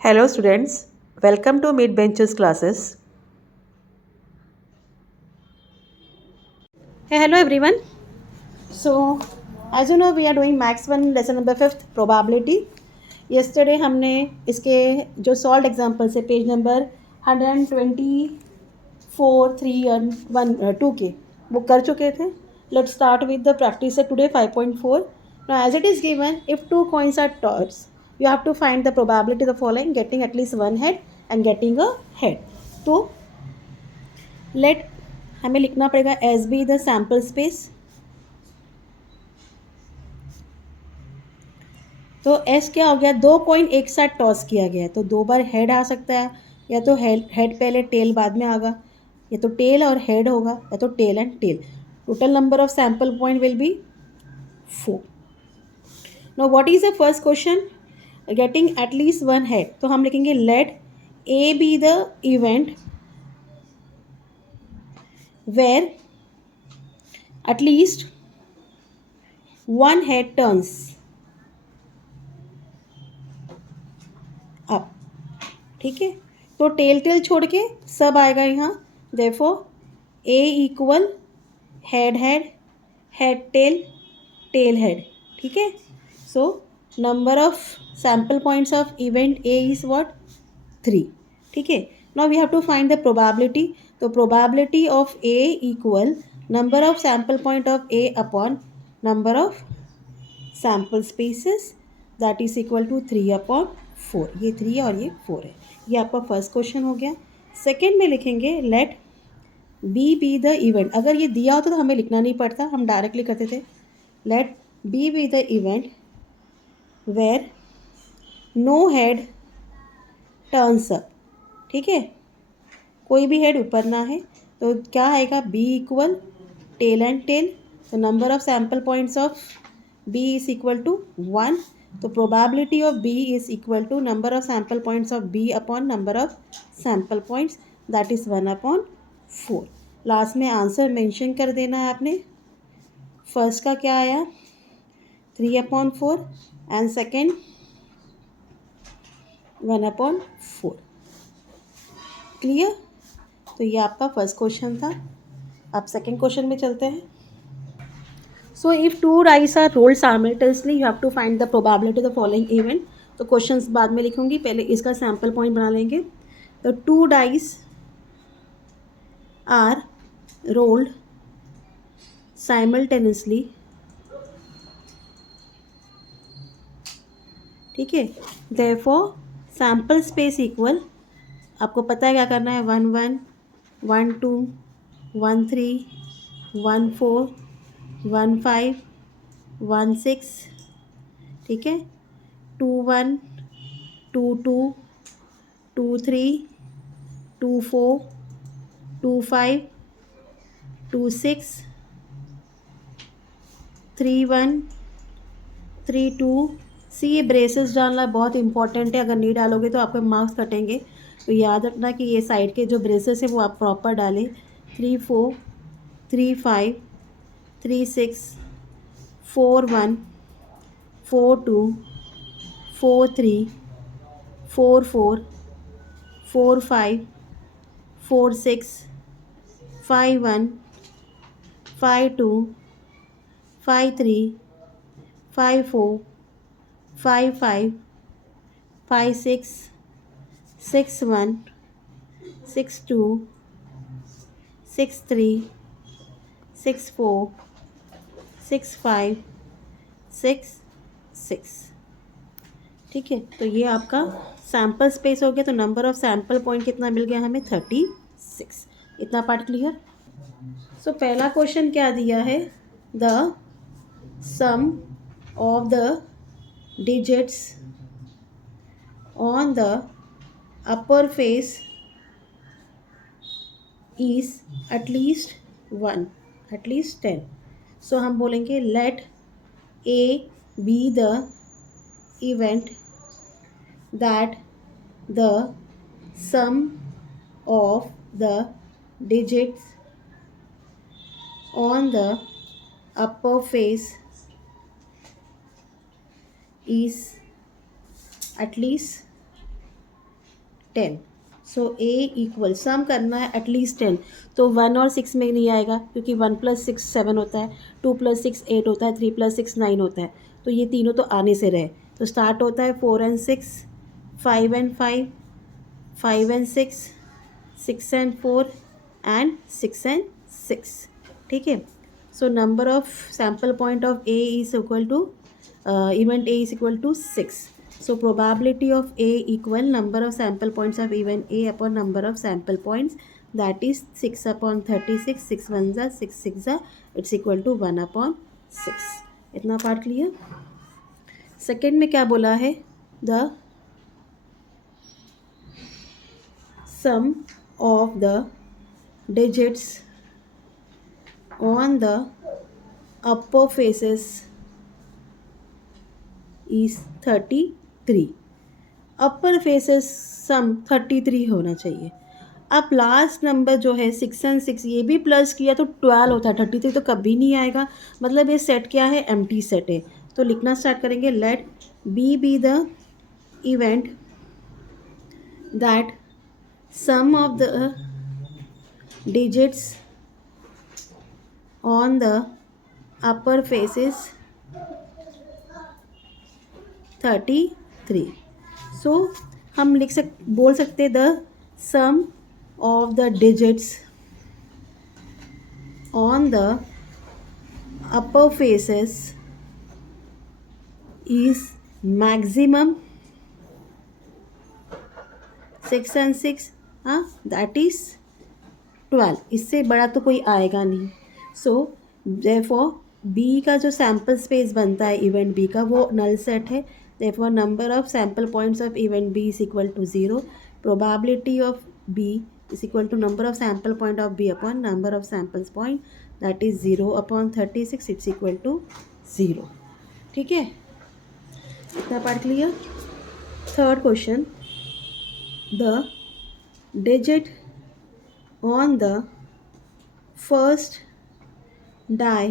Hello students, welcome to Mid Benches classes. Hey, hello everyone. So, as you know, we are doing Max 1 lesson number 5th probability. Yesterday हमने इसके जो solve examples है page number 124 3 और 1 2 के वो कर चुके थे. Let's start with the practice set today 5.4. Now as it is given, if two coins are tossed, you have to find the probability of the following: getting at least one head and getting a head. तो let हमें लिखना पड़ेगा S be the sample space. तो S क्या हो गया, दो coin एक साथ टॉस किया गया है तो दो बार हेड आ सकता है, या तो हेड पहले टेल बाद में आगा, या तो टेल और हेड होगा, या तो tail and tail. Total number of sample point will be 4. Now what is the first question? Getting at least one head. तो हम लिखेंगे let A B the event where at least one head turns up. ठीक है, तो tell tell छोड़ के सब आएगा यहाँ. Therefore A equal head head, head tail head. ठीक है, so number of sample points of event A is what 3. ठीक है, now we have to find the probability. तो probability of A equal number of sample point of A upon number of sample spaces, that is equal to 3/4. ये 3 और ये 4 है. ये आपका first question हो गया. सेकेंड में लिखेंगे लेट बी द इवेंट. अगर ये दिया होता तो हमें लिखना नहीं पड़ता, हम डायरेक्टली करते थे. Let B the event where no head turns up. ठीक है, कोई भी हेड ऊपर ना है. तो क्या आएगा, B equal tail and tail. तो number of sample points of B is equal to 1. तो probability of B is equal to number of sample points of B upon number of sample points, that is 1/4. Last में answer mention कर देना है आपने. First का क्या आया 3/4 and second 1/4. Clear? तो ये आपका फर्स्ट क्वेश्चन था. अब सेकेंड क्वेश्चन में चलते हैं. So if two dice are rolled simultaneously, you have to find the probability of the following event. तो क्वेश्चंस बाद में लिखूंगी, पहले इसका सैम्पल पॉइंट बना लेंगे. तो 2 dice are rolled simultaneously. ठीक है, therefore सैम्पल स्पेस इक्वल, आपको पता है क्या करना है, 1 1 1 2 1 3 1 4 1 5 1 6. ठीक है, 2 1 2 2 2 3 2 4 2 5 2 6 3 1 3 2. सी ये ब्रेसेस डालना बहुत इंपॉर्टेंट है, अगर नहीं डालोगे तो आपके मार्क्स कटेंगे. तो याद रखना कि ये साइड के जो ब्रेसेस है वो आप प्रॉपर डालें. 3 4 3 5 3 6 4 1 4 2 4 3 4 4 4 5 4 6 5 1 5 2 5 3 5 4 5 5 5 6 6 1 6 2 6 3 6 4 6 5 6 6. ठीक है, तो ये आपका सैम्पल स्पेस हो गया. तो नंबर ऑफ सैम्पल पॉइंट कितना मिल गया हमें 36. इतना पार्ट क्लियर. सो पहला क्वेश्चन क्या दिया है, the sum of the digits on the upper face is at least 1, at least 10. So हम बोलेंगे let A B the event that the sum of the digits on the upper face is at least 10. So A equal सम करना है at least 10. तो 1 और 6 में नहीं आएगा क्योंकि 1 + 6 7 होता है, 2 + 6 8 होता है, 3 + 6 9 होता है. तो ये तीनों तो आने से रहे. तो स्टार्ट होता है 4 and 6, 5 and 5, 5 and 6, 6 and 4 and 6 and 6. ठीक है. So number of sample point of A is equal to event A is equal to 6. So probability of A equal number of sample points of event A upon number of sample points, that is 6 upon 36. 6 1 जा 6 6 जा, it's equal to 1 upon 6. इतना part clear. Second में क्या बोला है, the sum of the digits on the upper faces is 33. Upper faces sum 33 होना चाहिए. अब लास्ट नंबर जो है 6 and 6 ये भी प्लस किया तो 12 होता है. 33 तो कभी नहीं आएगा. मतलब ये सेट क्या है, एम्प्टी सेट है. तो लिखना स्टार्ट करेंगे. Let B the event that sum of the digits on the upper faces 33. So हम बोल सकते the sum of the digits on the upper faces is maximum 6 and 6, हाँ, दैट इज 12. इससे बड़ा तो कोई आएगा नहीं. सो देयरफॉर बी का जो सैम्पल स्पेस बनता है इवेंट बी का वो नल सेट है. Therefore number of sample points of event B is equal to 0. Probability of B is equal to number of sample point of B upon number of samples point, that is 0 upon 36. It's equal to 0. ठीक है, इतना part clear. Third question, the digit on the first die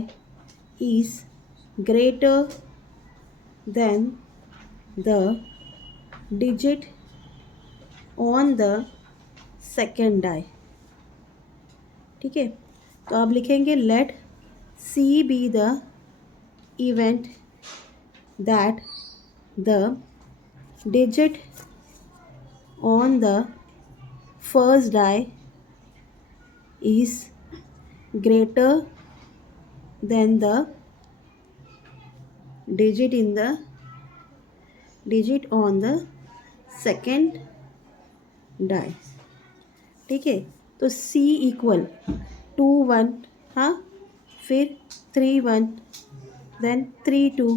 is greater than the digit on the second die. ठीक है. तो आप लिखेंगे let C be the event that the digit on the first die is greater than the digit on the second die. ठीक है. तो C equal 2 1, हाँ, फिर 3 1, then 3 2,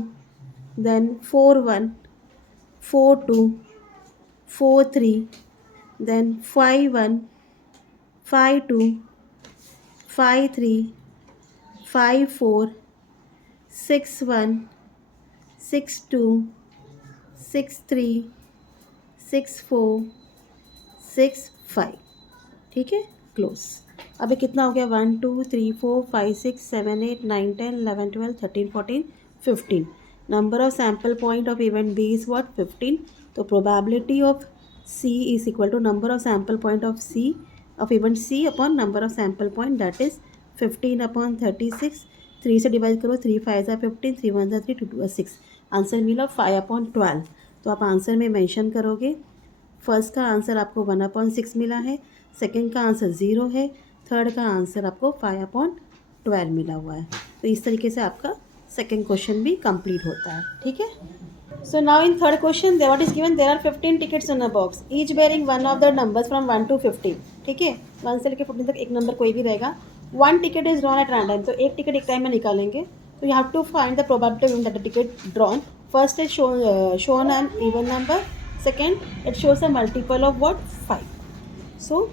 then 4 1, 4 2, 4 3, then 5 1, 5 2, 5 3, 5 4, 6 1, 6 2, 6 3, 6 4, 6 5. ठीक है, क्लोज. अभी कितना हो गया, 1 2 3 4 5 6 7 8 9 10 11 12 13 14 15. Number of sample point of event B is what, 15. तो probability of C is equal to number of sample point of C of event C upon number of sample point, that is 15 upon 36. 3 से divide करो, 3 5 ज़ा 15, 3 1 ज़ा 3, 2 2 6. Answer मिला 5 upon 12. तो आप answer में mention करोगे. फर्स्ट का आंसर आपको 1 upon 6 मिला है, सेकंड का आंसर 0 है, थर्ड का आंसर आपको 5 upon 12 मिला हुआ है. तो इस तरीके से आपका सेकंड क्वेश्चन भी कंप्लीट होता है. ठीक है. So now in third question what is given, there are 15 tickets in a box, each bearing one of the numbers from 1 to 15. ठीक है, 1 से लेकर 15 तक एक नंबर कोई भी रहेगा. 1 ticket is drawn at random. तो एक टिकट एक टाइम में निकालेंगे. तो you have to find the probability that the ticket drawn. First is shown an even number, second it shows a multiple of what, 5. So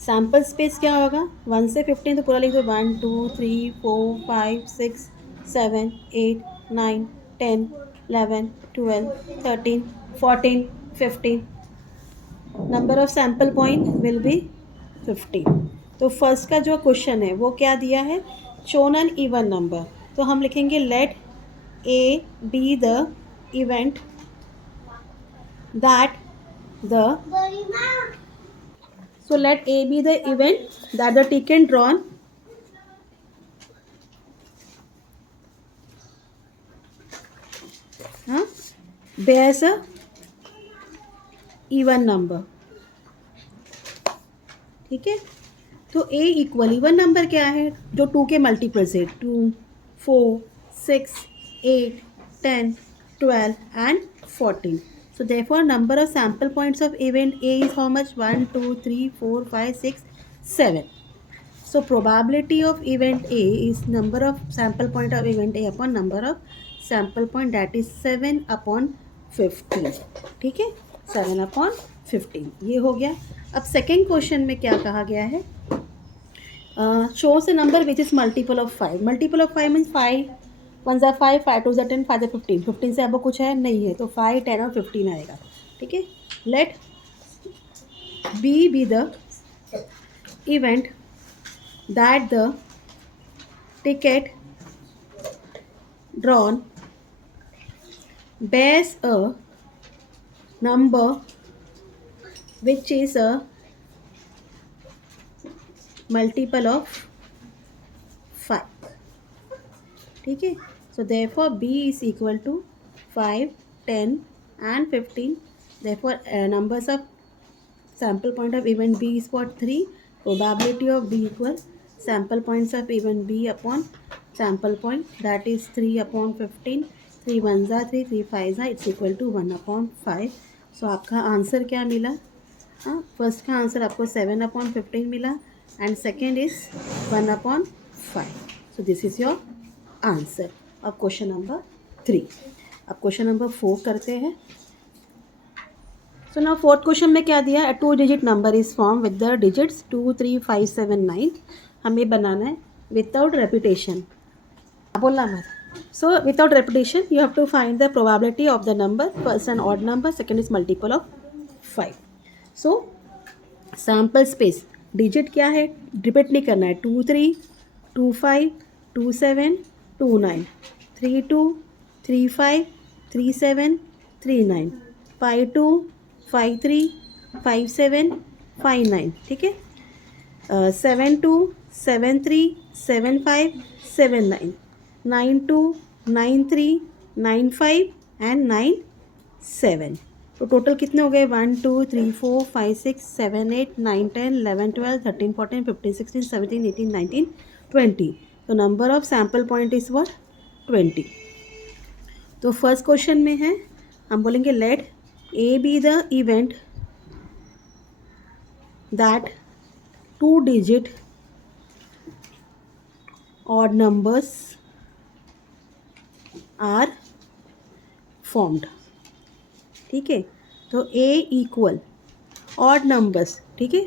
sample space क्या होगा, 1 से 15 तो पूरा लिख दो. 1 2 3 4 5 6 7 8 9 10 11 12 13 14 15. Number of sample point will B 15. तो first का जो क्वेश्चन है वो क्या दिया है, शोन एन इवन नंबर. तो हम लिखेंगे let A B the event that the so let A be the event that the taken drawn bears a even number. ठीक है, तो A इक्वल इवन नंबर क्या है जो 2 के मल्टीपल्स है 2 4 6 8 10 12 and 14. So therefore number of sample points of event A is how much 1 2 3 4 5 6 7. So probability of event A is number of sample point of event A upon number of sample point, that is 7 upon 15. ठीक है, 7 upon 15 ये हो गया. अब second question में क्या कहा गया है, shows a number which is multiple of 5. Multiple of 5 means 5 1 ज़ा 5 5 2 ज़ा 10 5 ज़ा 15. 15 से अब कुछ है नहीं है, तो 5 10 और 15 आएगा. ठीक है, late B be the event that the ticket drawn bears a number which is a multiple of 5. ठीक है, so therefore B is equal to 5 10 and 15. Therefore numbers of sample point of event B is what 3. Probability of B equal sample points of event B upon sample point, that is 3 upon 15. 3 1 ज़ा 3 3 5 ज़ा it's equal to 1 upon 5. सो आपका answer क्या मिला, first का answer आपको 7 upon 15 मिला and second is 1 upon 5. So this is your answer of question number 3. अब question number 4 करते हैं. सो नाउ फोर्थ क्वेश्चन में क्या दिया है, 2 digit number is form with the digits 2 3 5 7 9. हमें बनाना है विदाउट रेपिटेशन, बोलना मत. So without repetition you have to find the probability of the number. First an odd number, second is multiple of 5. So sample space digit क्या है, repeat नहीं करना है. 2 3 2 5 2 7 2 9 3 2 3 5 3 7 3 9 5 2 5 3 5 7 5 9. ठीक है, 7 2 7 3 7 5 7 9 9 2 9 3 9 5 एंड 9 7. तो टोटल कितने हो गए 1 2 3 4 5 6 7 8 9 10 11 12 13 14 15 16 17 18 19 20. तो number of sample point is what 20. तो फर्स्ट क्वेश्चन में है, हम बोलेंगे late A be the event that 2 digit odd numbers are formed. ठीक है, तो A इक्वल ऑड नंबर्स. ठीक है,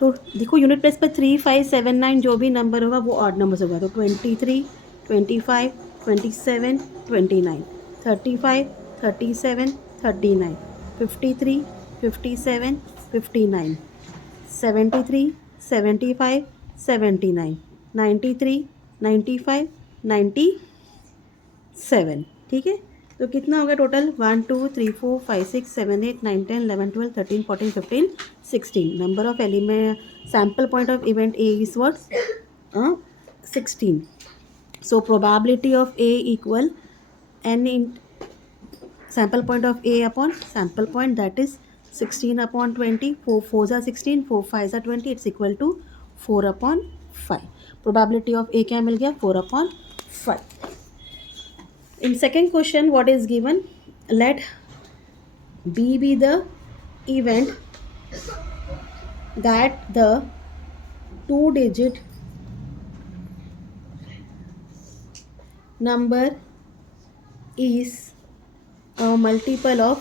तो देखो यूनिट प्लेस पर 3 5 7 9 जो भी नंबर होगा वो ऑड नंबर्स होगा. तो 23 25 27 29 35 37 39 53 57 59 73 75 79 93 95 97. ठीक है, तो कितना होगा total 1 2 3 4 5 6 7 8 9 10 11 12 13 14 15 16. Number of element sample point of event A is what 16. So probability of A equal n in sample point of A upon sample point, that is 16 upon 20. 4 4 are 16 4 5 are 20, it's equal to 4 upon 5. Probability of A क्या मिल गया 4 upon 5. In second question what is given, let B be the event that the 2 digit number is a multiple of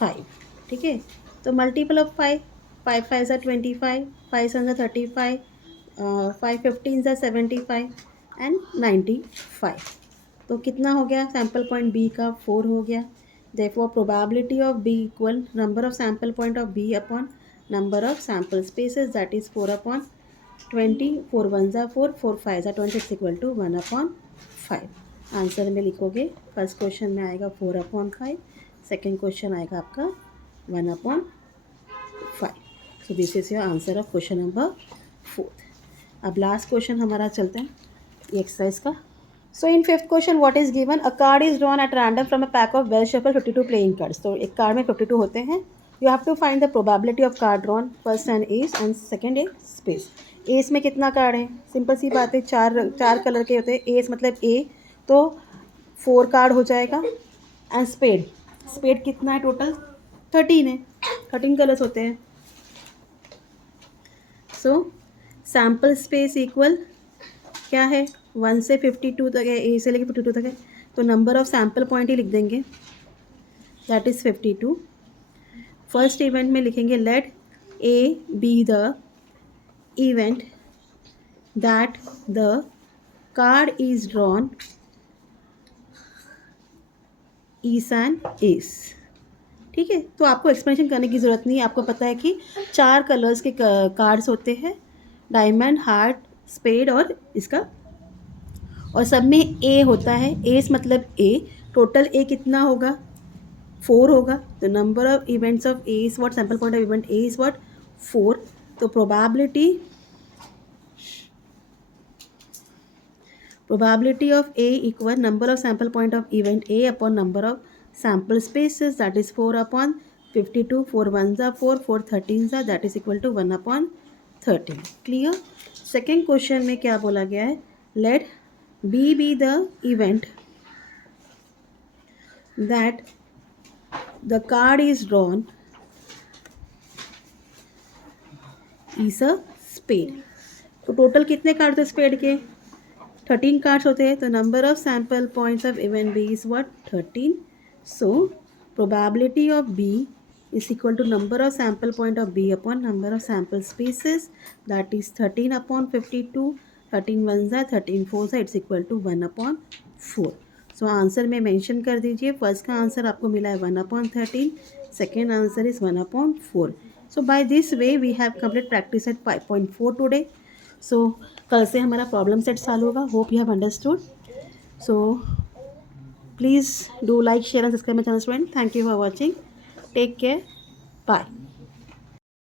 5. ठीक है, तो multiple of 5 5 5 ज़ा 25 5 7 ज़ा 35 5 15 ज़ा 75 and 95. तो कितना हो गया सैम्पल पॉइंट B का 4 हो गया. Therefore probability of B equal number of sample point of B upon number of sample spaces, that is 4 upon 20. 4 1 ज़ा 4 4 5 ज़ा 20 इक्वल टू 1 अपॉन 5. आंसर में लिखोगे फर्स्ट क्वेश्चन में आएगा 4 अपॉन 5, सेकेंड क्वेश्चन आएगा आपका 1/5. So this is your answer of question number 4. अब last question हमारा चलते हैं ये एक्सरसाइज का. So in fifth question what is given, a card is drawn at random from a pack of well shuffled 52 playing cards. तो एक card में 52 होते हैं. You have to find the probability of card drawn. First and ace and second a space. Ace में कितना card है, simple सी बात है, चार कलर के होते हैं. एस मतलब ए, तो 4 कार्ड हो जाएगा. एंड स्पेड कितना है टोटल, 13 है. 13 कलर्स होते हैं. सो सैम्पल स्पेस इक्वल क्या है, 1 से 52 तक है, ए से लेके 52 तक है. तो नंबर ऑफ सैम्पल पॉइंट ही लिख देंगे, दैट इज़ 52. फर्स्ट इवेंट में लिखेंगे let A B the event that the card is drawn is an ace. ठीक है, तो आपको एक्सप्लेनेशन करने की ज़रूरत नहीं है. आपको पता है कि 4 कलर्स के कार्ड्स होते हैं, डायमंड, हार्ट, स्पेड और इसका, और सब में ए होता है. एस मतलब ए. टोटल ए कितना होगा, 4 होगा. तो number of events of A is what, sample point of event A is what, 4. तो probability of A equal number of sample point of event A upon number of sample spaces, that is 4/52. 4 1s are 4, 4 13s are, that is equal to 1/13. Clear. Second question में क्या बोला गया है, let B be the event that the card is drawn is a spade. तो total कितने card होते हैं spade के, 13 कार्ड्स होते हैं. तो number of sample points of event B is what, 13. So probability of B is equal to number of sample point of B upon number of sample spaces, that is 13/52. 13 1s are, 13 4s are, it's equal to 1/4. So answer में mention कर दीजिए. First का answer आपको मिला है 1/13, second answer is 1/4. So by this way we have complete practice at 5.4 today. So कल से हमारा प्रॉब्लम सेट चालू होगा. Hope you have understood. So please do like, share and subscribe my channel friend. Thank you for watching. Take care. Bye.